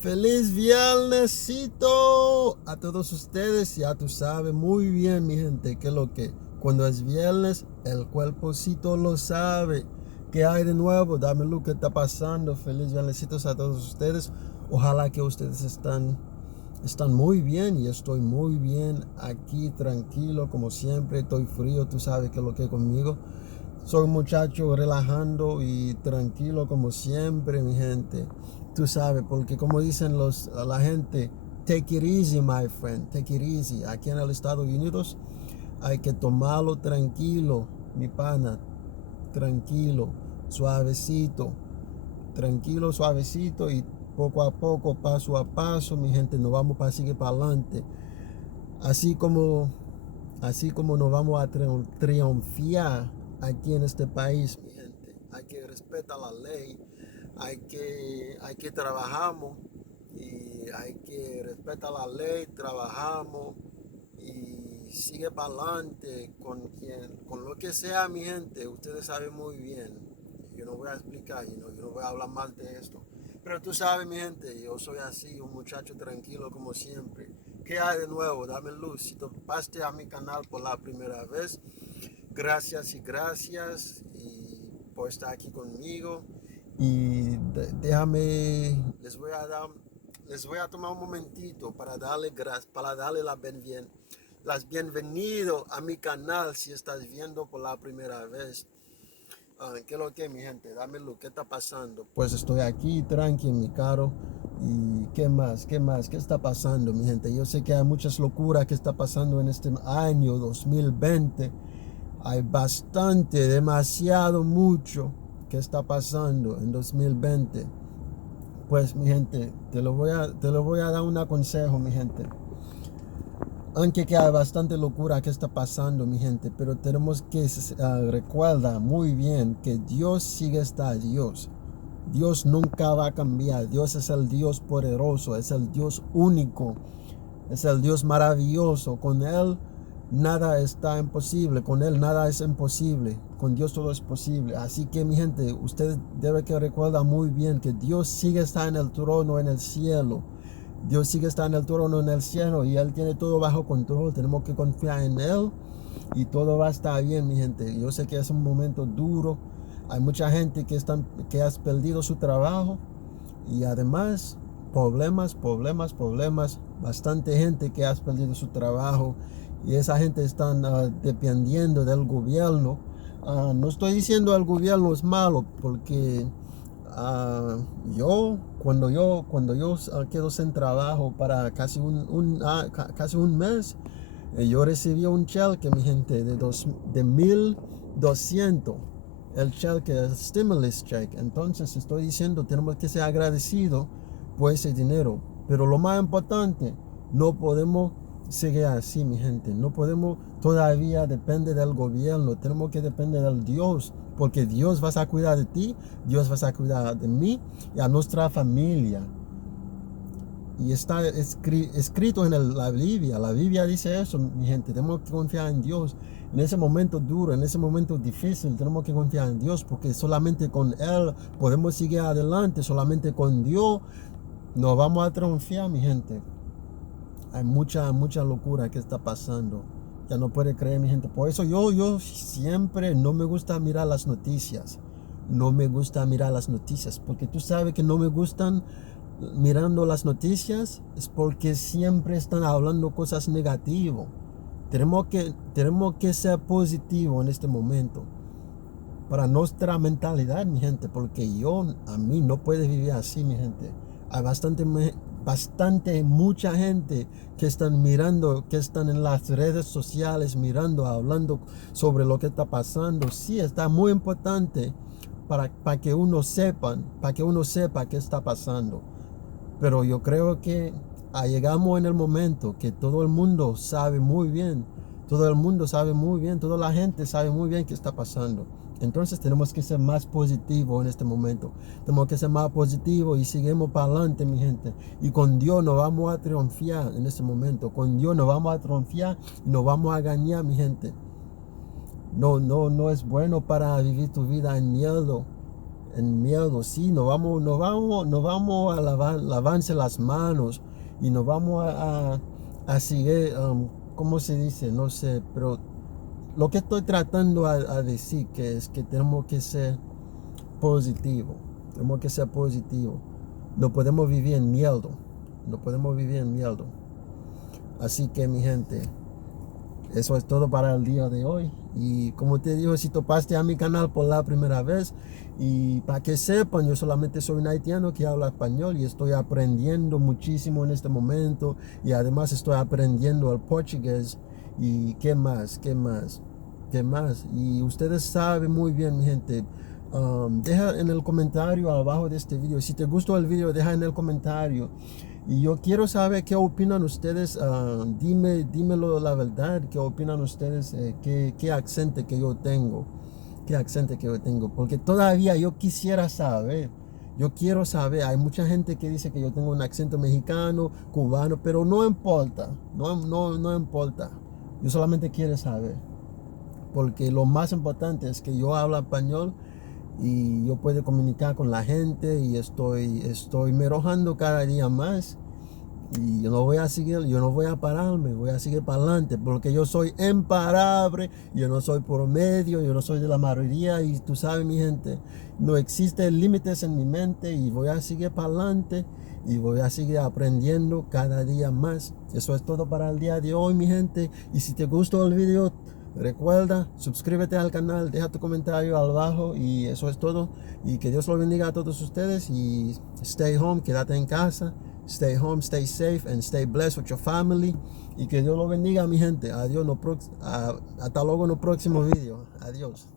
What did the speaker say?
Feliz viernesito a todos ustedes. Ya tú sabes muy bien, mi gente, que lo que cuando es viernes, el cuerpocito lo sabe. ¿Qué hay de nuevo? Dame lo que está pasando. Feliz viernesitos a todos ustedes. Ojalá que ustedes están muy bien y estoy muy bien aquí, tranquilo como siempre. Estoy frío, tú sabes que lo que conmigo. Soy un muchacho relajando y tranquilo como siempre, mi gente. Tú sabes, porque como dicen la gente, take it easy, my friend, take it easy. Aquí en los Estados Unidos hay que tomarlo tranquilo, mi pana, tranquilo, suavecito, tranquilo, suavecito y poco a poco, paso a paso, mi gente, nos vamos para seguir para adelante. Así como Así como nos vamos a triunfar aquí en este país, mi gente. Hay que respetar la ley, hay que trabajamos y hay que respetar la ley, trabajamos y sigue para adelante con lo que sea, mi gente. Ustedes saben muy bien. Yo no voy a explicar, yo no voy a hablar más de esto. Pero tú sabes, mi gente, yo soy así, un muchacho tranquilo como siempre. ¿Qué hay de nuevo? Dame luz. Si te pasaste a mi canal por la primera vez, gracias y gracias por estar aquí conmigo. Y déjame, les voy a tomar un momentito para darle gracias, para darle las bienvenido a mi canal si estás viendo por la primera vez. ¿Qué es lo que, mi gente? Dámelo, ¿qué está pasando? Pues estoy aquí, tranqui, en mi carro. ¿Y qué más? ¿Qué más? ¿Qué está pasando, mi gente? Yo sé que hay muchas locuras que está pasando en este año 2020. Hay bastante, demasiado mucho que está pasando en 2020. Pues, mi gente, te lo voy a dar un consejo, mi gente. Aunque que hay bastante locura que está pasando, mi gente, pero tenemos que recuerda muy bien que Dios sigue estando Dios. Dios nunca va a cambiar. Dios es el Dios poderoso, es el Dios único, es el Dios maravilloso. Con Él nada está imposible, con Él nada es imposible. Con Dios todo es posible. Así que, mi gente, usted debe que recordar muy bien que Dios sigue estando en el trono en el cielo. Dios sigue estando en el trono en el cielo y Él tiene todo bajo control. Tenemos que confiar en Él y todo va a estar bien, mi gente. Yo sé que es un momento duro. Hay mucha gente que has perdido su trabajo y además problemas. Bastante gente que has perdido su trabajo y esa gente están dependiendo del gobierno. No estoy diciendo el gobierno es malo porque Ah, cuando yo quedo sin trabajo para casi un mes, yo recibí un cheque, mi gente, de 1,200. El cheque es stimulus check. Entonces estoy diciendo, tenemos que ser agradecidos por ese dinero. Pero lo más importante, no podemos seguir así, mi gente. No podemos todavía depender del gobierno. Tenemos que depender del Dios. Porque Dios va a cuidar de ti, Dios va a cuidar de mí y a nuestra familia. Y está escrito en la Biblia. La Biblia dice eso, mi gente. Tenemos que confiar en Dios. En ese momento duro, en ese momento difícil, tenemos que confiar en Dios. Porque solamente con Él podemos seguir adelante. Solamente con Dios nos vamos a triunfar, mi gente. Hay mucha locura que está pasando. Ya no puede creer, mi gente. Por eso yo siempre no me gusta mirar las noticias. No me gusta mirar las noticias. Porque tú sabes que no me gustan mirando las noticias. Es porque siempre están hablando cosas negativas. Tenemos que ser positivos en este momento. Para nuestra mentalidad, mi gente. Porque a mí no puede vivir así, mi gente. Hay mucha gente que están mirando, que están en las redes sociales mirando, hablando sobre lo que está pasando. Sí, está muy importante para que uno sepa qué está pasando. Pero yo creo que llegamos en el momento que todo el mundo sabe muy bien, toda la gente sabe muy bien qué está pasando. Entonces tenemos que ser más positivos en este momento. Tenemos que ser más positivos y seguimos para adelante, mi gente. Y con Dios nos vamos a triunfar en este momento. Con Dios nos vamos a triunfar y nos vamos a ganar, mi gente. No es bueno para vivir tu vida en miedo. en miedo. Sí, nos vamos a lavarse las manos y nos vamos a seguir, ¿cómo se dice? No sé, pero lo que estoy tratando a decir que es que tenemos que ser positivos. Tenemos que ser positivos. No podemos vivir en miedo. No podemos vivir en miedo. Así que mi gente, eso es todo para el día de hoy. Y como te digo, si topaste a mi canal por la primera vez, y para que sepan, yo solamente soy un haitiano que habla español y estoy aprendiendo muchísimo en este momento. Y además estoy aprendiendo el portugués. Y qué más, qué más, qué más. Y ustedes saben muy bien, mi gente. Deja en el comentario abajo de este video. Si te gustó el video, deja en el comentario. Y yo quiero saber qué opinan ustedes. Dímelo la verdad. ¿Qué opinan ustedes? ¿Qué acento que yo tengo? ¿Qué acento que yo tengo? Porque todavía yo quisiera saber. Yo quiero saber. Hay mucha gente que dice que yo tengo un acento mexicano, cubano, pero no importa. No importa. Yo solamente quiero saber. Porque lo más importante es que yo hablo español y yo puedo comunicar con la gente y estoy mejorando cada día más. Y yo no voy a seguir, yo no voy a pararme, voy a seguir para adelante porque yo soy imparable, yo no soy promedio, yo no soy de la mayoría y tú sabes, mi gente, no existen límites en mi mente y voy a seguir para adelante y voy a seguir aprendiendo cada día más. Eso es todo para el día de hoy, mi gente. Y si te gustó el video, recuerda, suscríbete al canal, deja tu comentario abajo y eso es todo. Y que Dios lo bendiga a todos ustedes y stay home, quédate en casa. Stay home, stay safe, and stay blessed with your family. Y que Dios lo bendiga, mi gente. Adiós, hasta luego en el próximo video. Adiós.